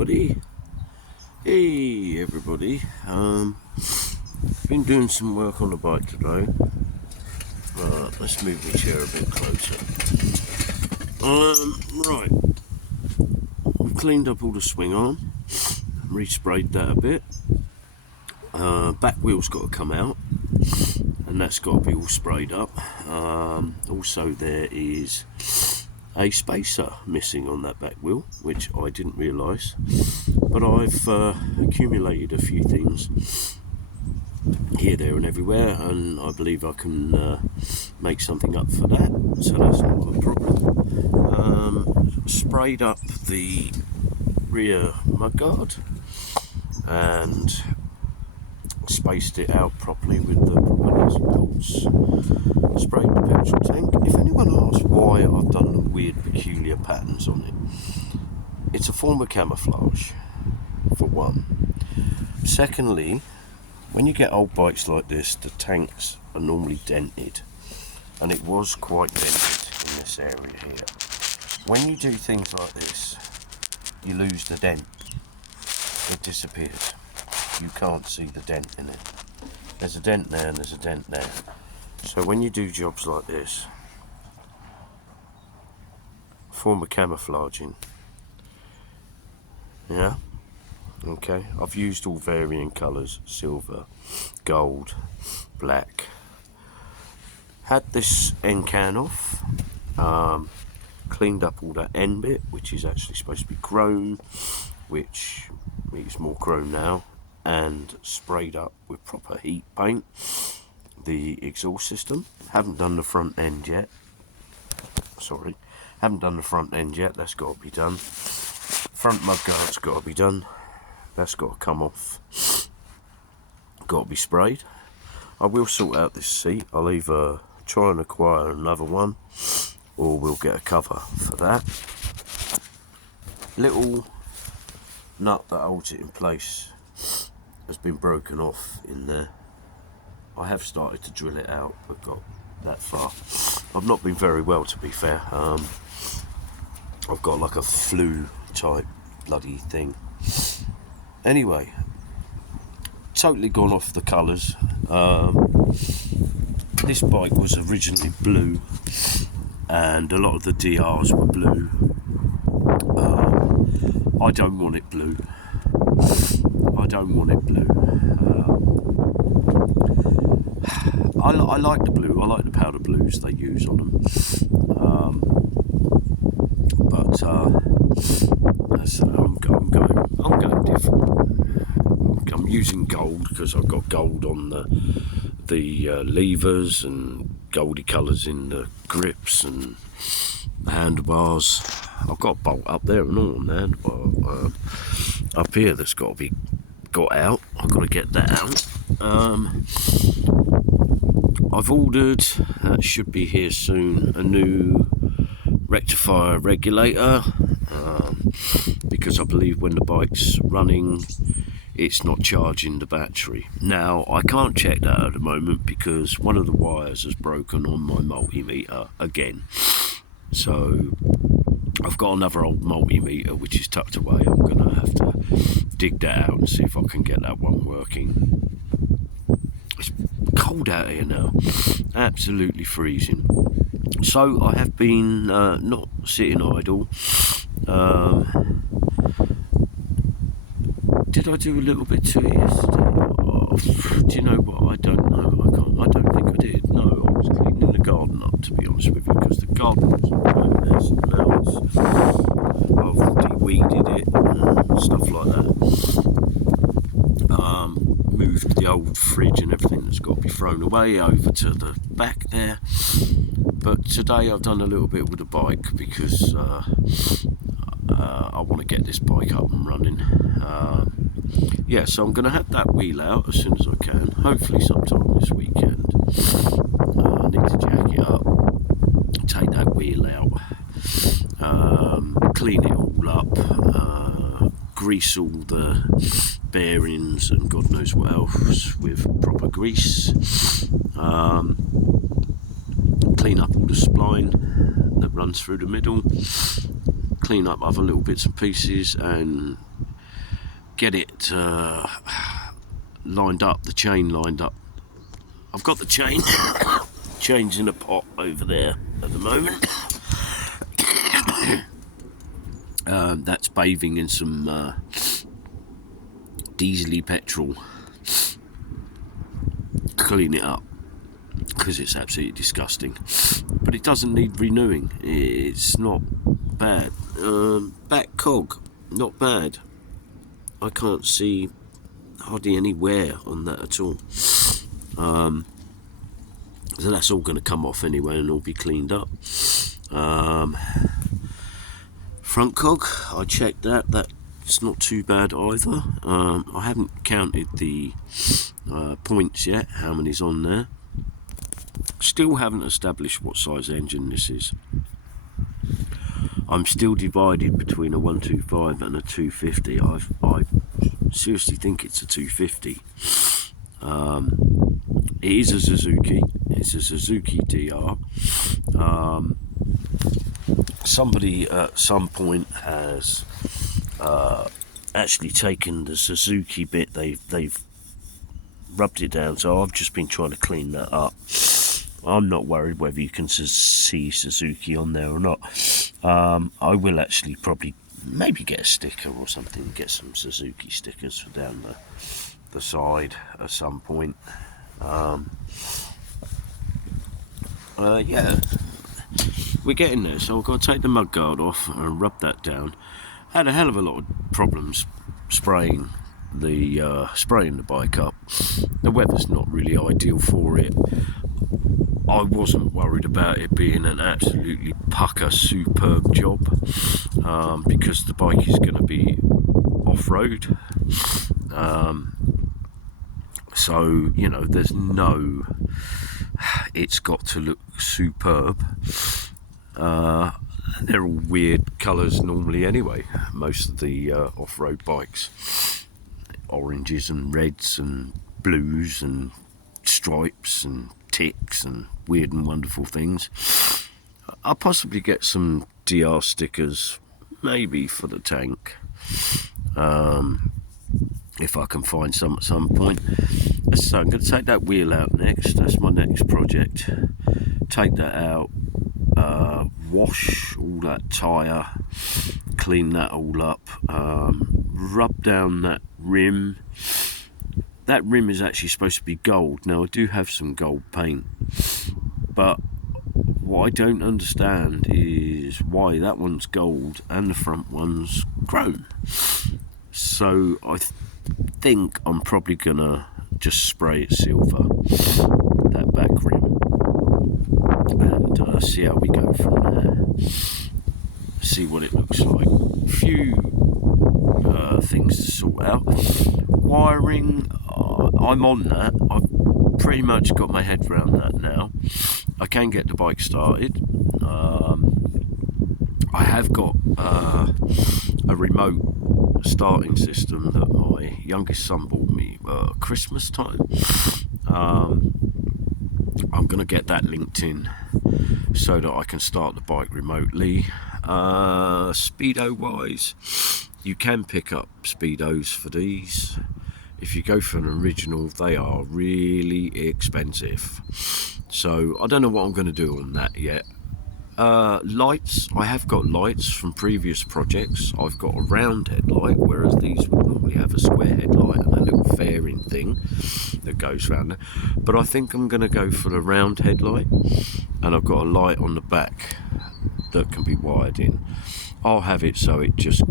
everybody. Hey everybody. Been doing some work on the bike today. Let's move my chair a bit closer. Right. I've cleaned up all the swing arm, resprayed that a bit. Back wheel's got to come out, and that's got to be all sprayed up. Also there is a spacer missing on that back wheel, which I didn't realise, but I've accumulated a few things here, there and everywhere, and I believe I can make something up for that, so that's not a problem. Sprayed up the rear mudguard and spaced it out properly with the propeller bolts. Sprayed the petrol tank. If anyone asks why I've done the weird peculiar patterns on it, it's a form of camouflage, for one. Secondly, when you get old bikes like this, the tanks are normally dented, and it was quite dented in this area here. When you do things like this, you lose the dent. It disappears. You can't see the dent in it. There's a dent there and there's a dent there. So when you do jobs like this, form of camouflaging. Yeah? Okay. I've used all varying colours: silver, gold, black. Had this end can off. Cleaned up all that end bit, which is actually supposed to be chrome, which is more chrome now, and sprayed up with proper heat paint the exhaust system. Haven't done the front end yet. Haven't done the front end yet. That's got to be done. Front mudguard's got to be done. That's got to come off. Got to be sprayed. I will sort out this seat. I'll either try and acquire another one, or we'll get a cover for that. Little nut that holds it in place has been broken off in there. I have started to drill it out, but got that far. I've not been very well, to be fair. I've got like a flu type bloody thing. Anyway, totally gone off the colours. This bike was originally blue, and a lot of the DRs were blue. I don't want it blue. I like the blue. I like the powder blues they use on them. But I'm going different. I'm using gold because I've got gold on the levers and goldy colours in the grips and the handlebars. I've got a bolt up there and all on the handlebar. Up here that's got to be got out. I've got to get that out. I've ordered, that should be here soon, a new rectifier regulator, because I believe when the bike's running it's not charging the battery. Now I can't check that at the moment because one of the wires has broken on my multimeter again. So I've got another old multimeter which is tucked away. I'm going to have to dig that out and see if I can get that one working. It's cold out here now, absolutely freezing. So I have been not sitting idle. Did I do a little bit to it yesterday? Oh, do you know what? I don't know. I don't think I did. No, I was cleaning the garden up, to be honest with you, because the garden was a right mess, and now I've de-weeded it and stuff like that. Moved the old fridge and everything that's got to be thrown away over to the back there. But today I've done a little bit with the bike because I want to get this bike up and running. Yeah, so I'm going to have that wheel out as soon as I can, hopefully sometime this weekend. I need to jack it up, take that wheel out, clean it all up, grease all the bearings and God knows what else with proper grease, clean up all the spline that runs through the middle, clean up other little bits and pieces and get it lined up, the chain lined up. I've got the chains in a pot over there at the moment. That's bathing in some diesely petrol. Clean it up because it's absolutely disgusting, but it doesn't need renewing. It's not bad. Back cog, not bad. I can't see hardly any wear on that at all. So that's all going to come off anyway and all be cleaned up. Front cog, I checked that. That's not too bad either. I haven't counted the points yet, how many's on there. Still haven't established what size engine this is. I'm still divided between a 125 and a 250. I seriously think it's a 250. It is a Suzuki. It's a Suzuki DR. Somebody at some point has actually taken the Suzuki bit. They've rubbed it down, so I've just been trying to clean that up. I'm not worried whether you can see Suzuki on there or not. I will actually probably maybe get a sticker or something, get some Suzuki stickers for down the side at some point. Yeah, we're getting there, so I've got to take the mudguard off and rub that down. Had a hell of a lot of problems spraying the bike up. The weather's not really ideal for it. I wasn't worried about it being an absolutely pucker superb job, because the bike is going to be off-road. So, you know, there's no... It's got to look superb. They're all weird colours normally anyway, most of the off-road bikes. Oranges and reds and blues and stripes and ticks and weird and wonderful things. I'll possibly get some DR stickers, maybe for the tank, if I can find some at some point. So I'm going to take that wheel out next. That's my next project. Take that out, wash all that tyre, clean that all up, rub down that rim. That rim is actually supposed to be gold. Now I do have some gold paint, but what I don't understand is why that one's gold and the front one's chrome. So I think I'm probably gonna just spray it silver, that back rim, and see how we go from there. See what it looks like. A few things to sort out. Wiring, I'm on that. I've pretty much got my head around that now. I can get the bike started. I have got a remote starting system that my youngest son bought me Christmas time. I'm going to get that linked in so that I can start the bike remotely. Speedo wise, you can pick up speedos for these. If you go for an original, they are really expensive. So I don't know what I'm going to do on that yet. Lights, I have got lights from previous projects. I've got a round headlight, whereas these would normally have a square headlight and a little fairing thing that goes round there. But I think I'm going to go for the round headlight, and I've got a light on the back that can be wired in. I'll have it so it just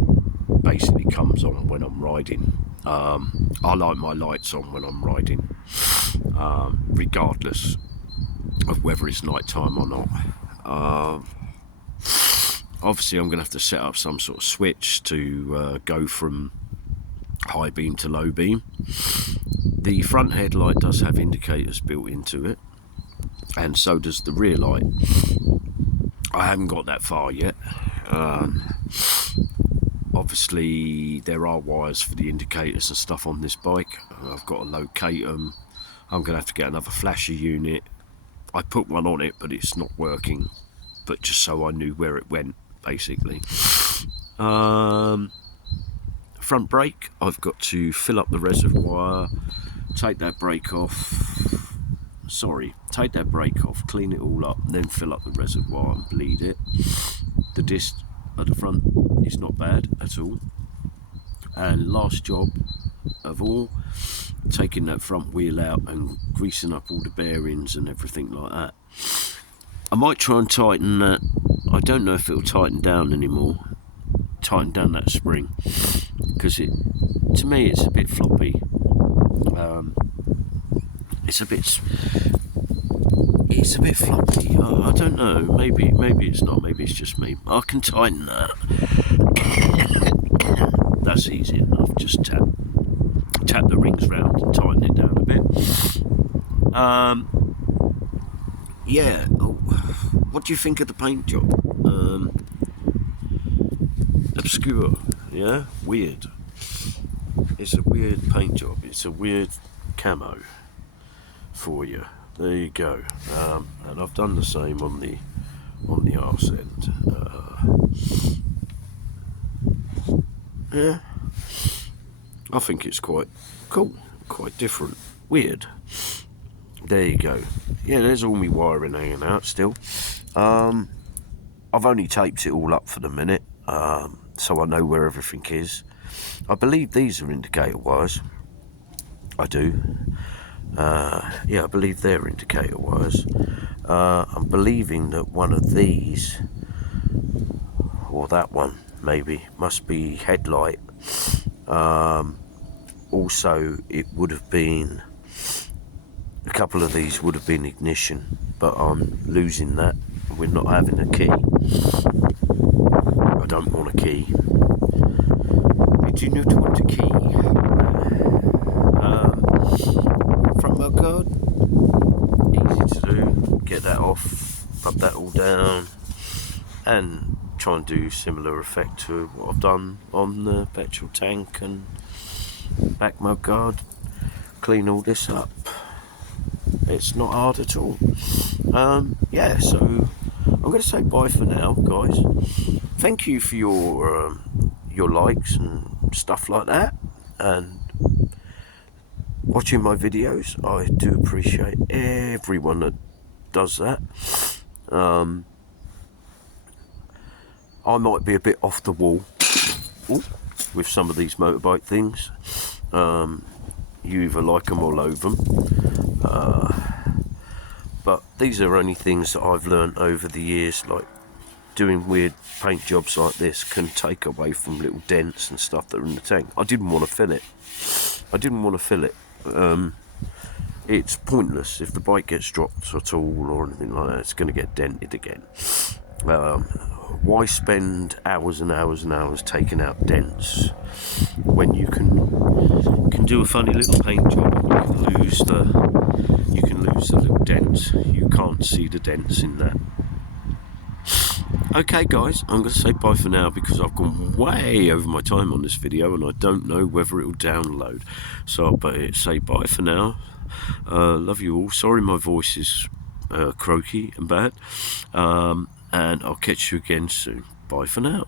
basically comes on when I'm riding. I like my lights on when I'm riding, regardless of whether it's night time or not. Obviously I'm going to have to set up some sort of switch to go from high beam to low beam. The front headlight does have indicators built into it, and so does the rear light. I haven't got that far yet. Obviously there are wires for the indicators and stuff on this bike. I've got to locate them. I'm going to have to get another flasher unit. I put one on it, but it's not working, but just so I knew where it went, basically. Front brake, I've got to fill up the reservoir, take that brake off. Take that brake off, clean it all up, then fill up the reservoir and bleed it. The disc at the front is not bad at all. And last job of all, taking that front wheel out and greasing up all the bearings and everything like that. I might try and tighten that. I don't know if it'll tighten down anymore. Tighten down that spring, because to me it's a bit floppy. It's a bit floppy. I don't know. Maybe it's not. Maybe it's just me. I can tighten that. That's easy enough. Just tap the rings round and tighten it down a bit. Yeah. What do you think of the paint job? Obscure. Yeah. Weird. It's a weird paint job. It's a weird camo for you. There you go. And I've done the same on the arse end. Yeah, I think it's quite cool, quite different, weird. There you go. Yeah, there's all my wiring hanging out still. I've only taped it all up for the minute, so I know where everything is. I believe these are indicator wires. I do. Yeah, I believe they're indicator wires. I'm believing that one of these, or that one maybe, must be headlight. Also, it would have been, a couple of these would have been ignition, but I'm losing that. We're not having a key. I don't want a key. I do not want a key. Front mud guard, easy to do. Get that off, rub that all down, and try and do similar effect to what I've done on the petrol tank and back mud guard. Clean all this up. It's not hard at all. Yeah, so I'm going to say bye for now, guys. Thank you for your likes and stuff like that, and watching my videos. I do appreciate everyone that does that. I might be a bit off the wall with some of these motorbike things. You either like them or loathe them. But these are only things that I've learned over the years, like doing weird paint jobs like this can take away from little dents and stuff that are in the tank. I didn't want to fill it. It's pointless. If the bike gets dropped at all or anything like that, it's going to get dented again. Why spend hours and hours and hours taking out dents when you can do a funny little paint job and you can lose the little dents. You can't see the dents in that. Okay guys, I'm going to say bye for now because I've gone way over my time on this video and I don't know whether it'll download. So I better say bye for now. Love you all. Sorry my voice is croaky and bad. And I'll catch you again soon. Bye for now.